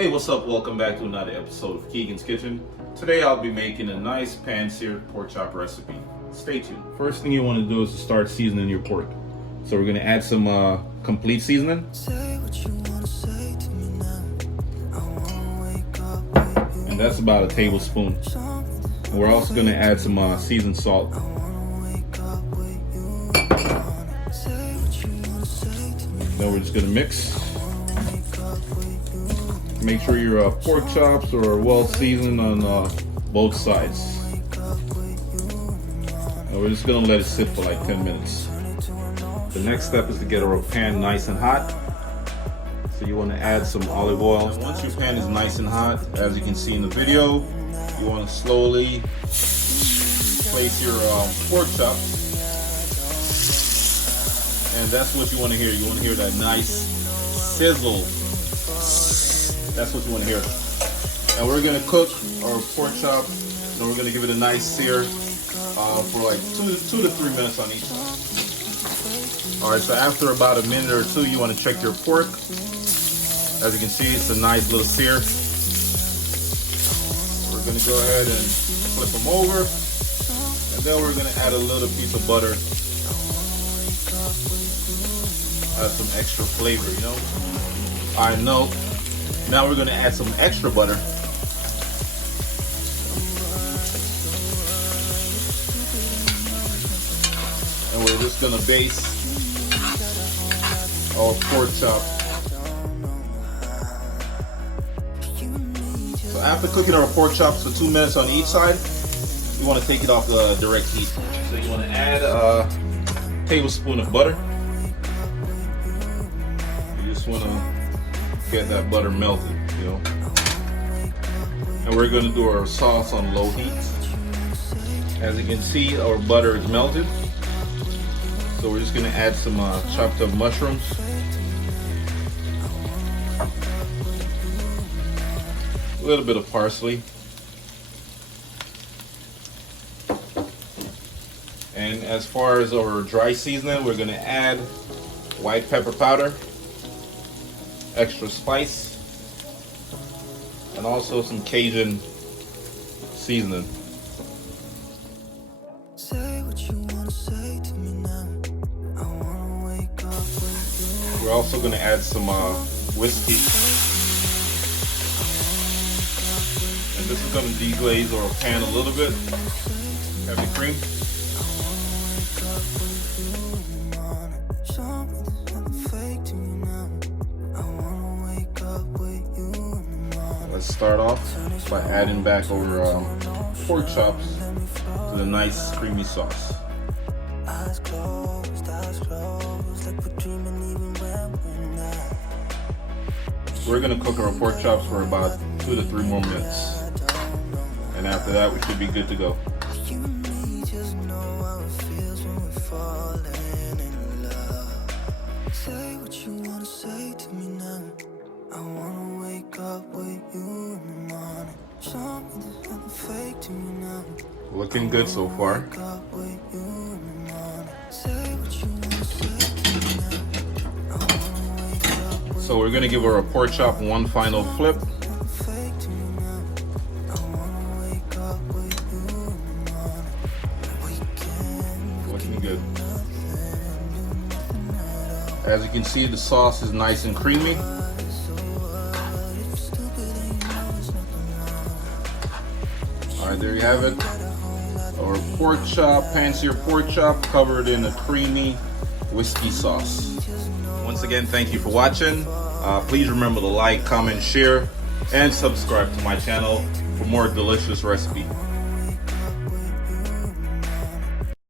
Hey, what's up? Welcome back to another episode of Keegan's Kitchen. Today I'll be making a nice pan-seared pork chop recipe. Stay tuned. First thing you want to do is to start seasoning your pork. So we're going to add some complete seasoning. And that's about a tablespoon. And we're also going to add some seasoned salt. Then we're just going to mix. Make sure your pork chops are well seasoned on both sides. And we're just gonna let it sit for like 10 minutes. The next step is to get our pan nice and hot. So you want to add some olive oil. And once your pan is nice and hot, as you can see in the video, you want to slowly place your pork chops. And that's what you want to hear. You want to hear that nice sizzle. That's what you want to hear. And we're going to cook our pork chop, and we're going to give it a nice sear for like 2 to 3 minutes on each side. Alright, so after about a minute or two, you want to check your pork. As you can see, it's a nice little sear. We're going to go ahead and flip them over, and then we're going to add a little piece of butter. Add some extra flavor, you know. Alright, now we're going to add some extra butter. And we're just going to baste our pork chop. So after cooking our pork chops for 2 minutes on each side, you want to take it off the direct heat. So you want to add a tablespoon of butter. You just want to get that butter melted, you know. And we're going to do our sauce on low heat. As you can see, our butter is melted. So we're just going to add some chopped up mushrooms. A little bit of parsley. And as far as our dry seasoning, we're going to add white pepper powder, extra spice, and also some Cajun seasoning. We're also going to add some whiskey, and this is going to deglaze our pan a little bit. Heavy cream. Let's start off by adding back our pork chops to the nice creamy sauce. We're going to cook our pork chops for about 2 to 3 more minutes. And after that, we should be good to go. Looking good so far. So we're going to give our pork chop one final flip. Looking good. As you can see, the sauce is nice and creamy. Alright, there you have it. Our pork chop, pan-seared pork chop covered in a creamy whiskey sauce. Once again, thank you for watching. Please remember to like, comment, share, and subscribe to my channel for more delicious recipes.